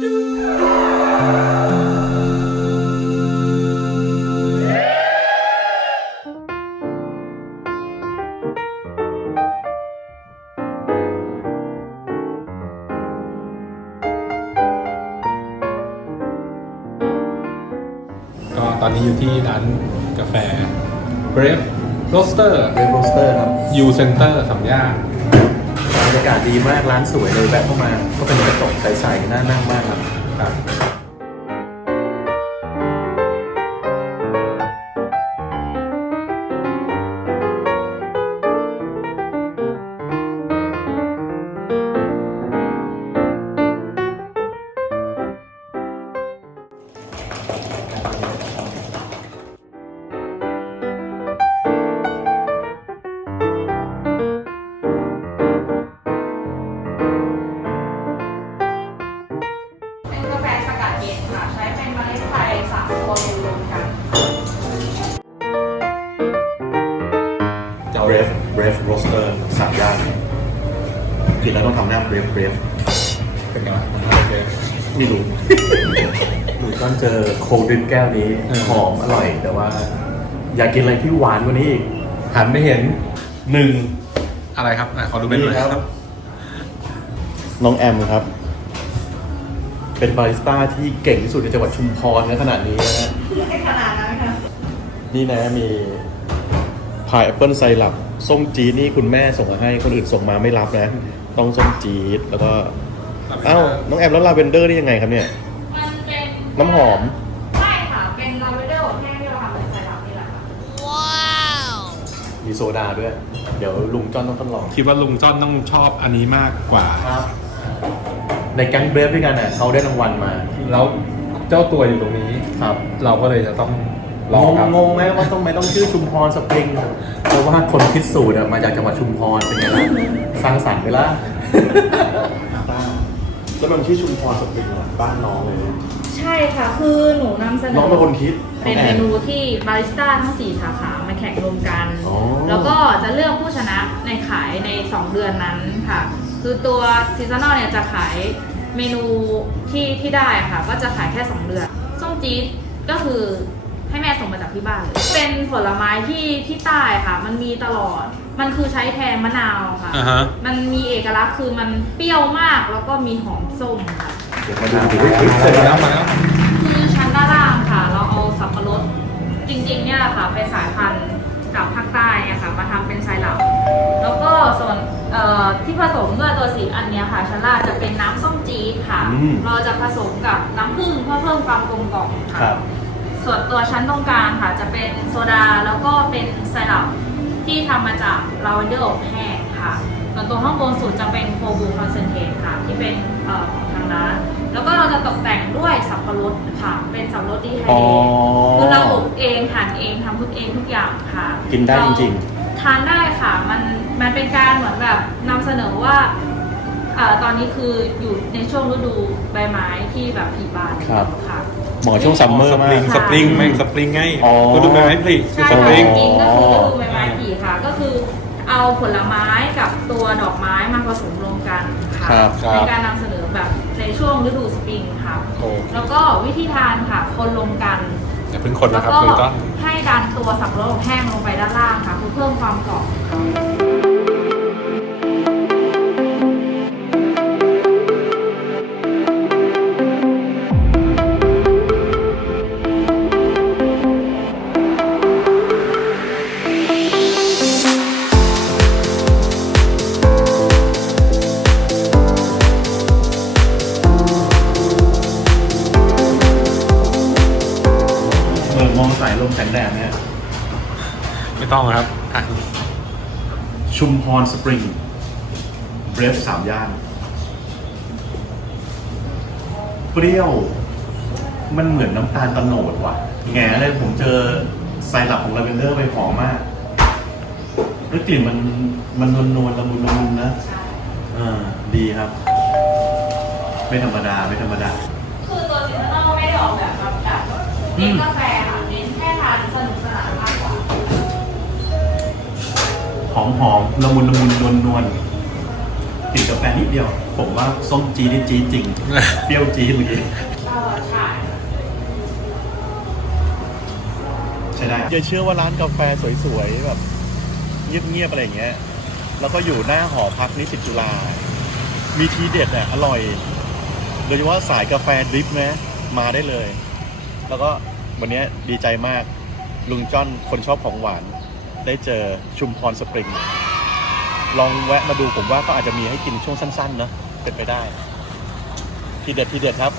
ก็ตอนนี้อยู่ที่ร้านกาแฟ Brave Roaster เรนโรสเตอร์ครับ U Center สามย่าน บรรยากาศดีมากร้านสวยเลยแวะเข้ามา ก็เป็นกระจกใสๆน่านั่งมากครับ บรฟเบรฟโรสเตอร์สามย่านกินแล้วต้องทำหน้าเบรฟเบรฟเป็นไงวะโอเคไม่รู้หนูต้อนเจอโคลดรินแก้วนี้เออหอมอร่อย แต่ว่า อยากกินอะไรที่หวานกว่านี้อีกหันไม่เห็นหนึ่งอะไรครับอะขอดูเป็นหน่อยนี่คครัรับบน้องแอมครับ เป็นบาริสต้าที่เก่งที่สุดในจังหวัดชุมพรในขนาดนี้นะฮะไม่ขนาดนั้นค่ะนี่นะมี พายแอปเปิลไซรัปส้มจี๊ดนี่คุณแม่ส่งมาให้คนอื่นส่งมาไม่รับนะ ต้องส้มจี๊ดแล้วก็เอ้าน้องแอมแล้วลาเวนเดอร์นี่ยังไงครับเนี่ย มันเป็นน้ำหอมไม่ค่ะ เป็นลาเวนเดอร์อบแห้งที่เราทำเป็นไซรัปนี่แหละค่ะมีโซดาด้วย เดี๋ยวลุงจ้อนต้องทดลอง คิดว่าลุงจ้อนต้องชอบอันนี้มากกว่าครับในแก๊งเบรฟด้วยกันน่ะเขาได้รางวัลมา แล้วเจ้าตัวอยู่ตรงนี้ ครับ เราก็เลยจะต้อง ลงองงครับ งงไหมว่าต้องไม่ต้องชื่อชุมพรสปริงเพราะว่าคนคิดสูตรอะมาจากจังหวัดชุมพรเป็นไงล่ะสร้างสรรค์ไปละแล้วมันชื่อชุมพรสปริงอะบ้านน้องเลยใช่ค่ะ คือหนูนำเสนน้องอเป็นคนคิด เป็นองเมแอนูที่บาริสต้าทั้ง 4 สาขามาแข่งรวมกัน อ๋อ แล้วก็จะเลือกผู้ชนะในขายใน 2 เดือนนั้นค่ะ คือตัวซีซันอลเนี่ยจะขายเมนูที่ที่ได้ค่ะ ก็จะขายแค่ 2 เดือน ส้มจี๊ดก็คือ ให้แม่ส่งมาจากที่บ้านเลยเป็นผลไม้ที่ที่ใต้ค่ะ มันมีตลอด มันคือใช้แทนมะนาวค่ะ อ่าฮะ มันมีเอกลักษณ์คือมันเปรี้ยวมากแล้วก็มีหอมส้มค่ะเดี๋ยวมาดูดิเสร็จแล้วมาแล้วคือชั้นด้านล่างค่ะ เราเอาสับปะรดจริงๆเนี่ยแหละค่ะเป็นสายพันธุ์กับภาคใต้เนี่ยค่ะมาทำเป็นไซรัปแล้วก็ส่วนเอ่อที่ผสมเมื่อตัวสีอันเนี้ยค่ะชั้นล่างจะเป็นน้ำส้มจี๊ดค่ะเราจะผสมกับน้ำผึ้งเพื่อเพิ่มความกลมกล่อมครัค่ะบ ส่วนตัวชั้นตรงกลางค่ะ จะเป็นโซดาแล้วก็เป็นไซรัปที่ทำมาจากลาเวนเดอร์อบแห้งค่ะ ส่วนตัวข้างบนสุดจะเป็นโคบูคอนเซนเทรตค่ะ ที่เป็นเอ่อของทางร้านแล้วก็เราจะตกแต่งด้วยสับปะรดค่ะ เป็นสับปะรดดีไฮอ๋อเดรตคือเราอบเองหั่นเองทำทุกเองทุกอย่างค่ะ กินได้จริงๆ ทานได้ค่ะ มันมันเป็นการเหมือนแบบนำเสนอว่าเอ่อตอนนี้คืออยู่ในช่วงฤดูใบไม้ที่แบบผลิบานครับ ค่ะเหมาะช่วงซัมเมอร์สมาปริกงสปริงแม่งสปริงไงอ๋อ ก็ดูเป็นไม้ผลิคือใช่สปค่ะริง จริงๆก็คือฤดูใบไม้ผลิค่ะ ก็คือเอาผลไม้กับตัวดอกไม้มาผสมรวมกันค่ะครับครับ ในการนำเสนอแบบในช่วงฤดูสปริงค่ะ โอ้แล้วก็วิธีทานค่ะ คนลงกัน อย่าเพิ่งคนแล้นะวครับก็ลุงจ้อนให้ดันตัวสับปะรดอบแห้งลงไปด้านล่างค่ะเพื่อเพิ่มความกรอบค่ะเมื องมองสายลมแสงแดดเนี่ยไม่ต้องครับอะชุมพรสปริงเบรฟสามย่านเปรี้ยว มันเหมือนน้ำตาลตะโนดว่ะแง่เลยผมเจอไซรัปของลาเวนเดอร์ไปหอมมากแล้วกลิ่นมันมันนวลนวลๆละมุนละมุนนะใช่อ่าดีครับ ไม่ธรรมดา ไม่ธรรมดา คือตัวซินนอลไม่ได้ออกแบบมาแบบเน้นกาแฟ หอมหอมละมุนละมุนนวลนวลกลิ่นกาแฟนิดเดียวผผมว่าส้มจีดนี่จี๊ดจริง เปรี้ยวจี๊ดเมื่อกี้ใช่ใช่ได้อย่าเชื่อว่าร้านกาแฟสวยๆแบบเงียบๆอะไรอย่างเงี้ย แล้วก็อยู่หน้าหอพักนิสิตจุฬามีทีเด็ดอะอร่อย โดยเฉพาะสายกาแฟดริปนะมาได้เลย แล้วก็วันเนี้ยดีใจมากลุงจ้อนคนชอบของหวาน ได้เจอชุมพรสปริง ลองแวะมาดูผมว่าก็อาจจะมีให้กินช่วงสั้นๆเนาะเป็นไปได้ ทีเด็ดทีเด็ดครับ